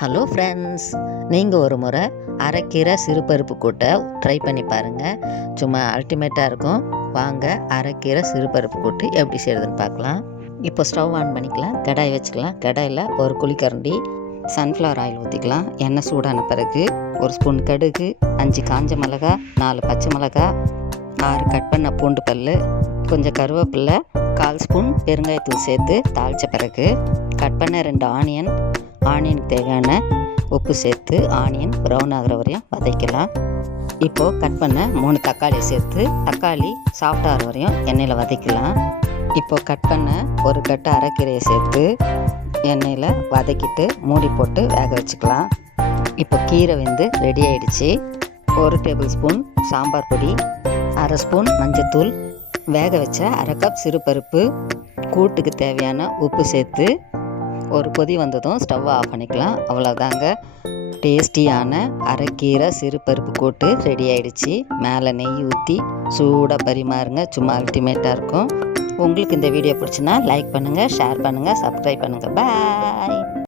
Hello friends, நீங்கள் ஒரு முறை அரைக்கீரை சிறுபருப்பு கூட்டை ட்ரை பண்ணி பாருங்கள். சும்மா அல்டிமேட்டாக இருக்கும். வாங்க அரைக்கீரை சிறுபருப்பு கூட்டு எப்படி செய்கிறதுன்னு பார்க்கலாம். இப்போ ஸ்டவ் ஆன் பண்ணிக்கலாம். கடாய் வச்சுக்கலாம். கடாயில் ஒரு குழிக்கரண்டி சன்ஃப்ளவர் ஆயில் ஊற்றிக்கலாம். எண்ணெய் சூடான பிறகு ஒரு ஸ்பூன் கடுகு, 5 காஞ்ச மிளகா, 4 பச்சை மிளகா, 6 கட் பண்ண பூண்டு பல், கொஞ்சம் கருவேப்பிலை, 1/4 ஸ்பூன் பெருங்காயத்தூள் சேர்த்து தாளித்த பிறகு கட் பண்ண 2 ஆனியனுக்கு தேவையான உப்பு சேர்த்து ஆனியன் ப்ரௌன் ஆகிற வரையும் வதக்கலாம். இப்போது கட் பண்ண 3 தக்காளி சேர்த்து தக்காளி சாஃப்ட் ஆகிற வரையும் எண்ணெயில் வதக்கலாம். இப்போது கட் பண்ண ஒரு கட்டு அரைக்கீரையை சேர்த்து எண்ணெயில் வதக்கிட்டு மூடி போட்டு வேக வச்சுக்கலாம். இப்போ கீரை வெந்து ரெடி ஆகிடுச்சு. 1 டேபிள் ஸ்பூன் சாம்பார் பொடி, 1/2 ஸ்பூன் மஞ்சத்தூள், வேக வச்ச 1/2 கப் சிறுபருப்பு, கூட்டுக்கு தேவையான உப்பு சேர்த்து ஒரு கொதி வந்ததும் ஸ்டவ் ஆஃப் பண்ணிக்கலாம். அவ்வளோதாங்க, டேஸ்டியான அரைக்கீரை சிறுபருப்பு கூட்டு ரெடி ஆகிடுச்சு. மேலே நெய் ஊற்றி சூடாக பரிமாறுங்க. சும்மா அல்டிமேட்டாக இருக்கும். உங்களுக்கு இந்த வீடியோ பிடிச்சுன்னா லைக் பண்ணுங்கள், ஷேர் பண்ணுங்கள், சப்ஸ்கிரைப் பண்ணுங்கள். பாய்.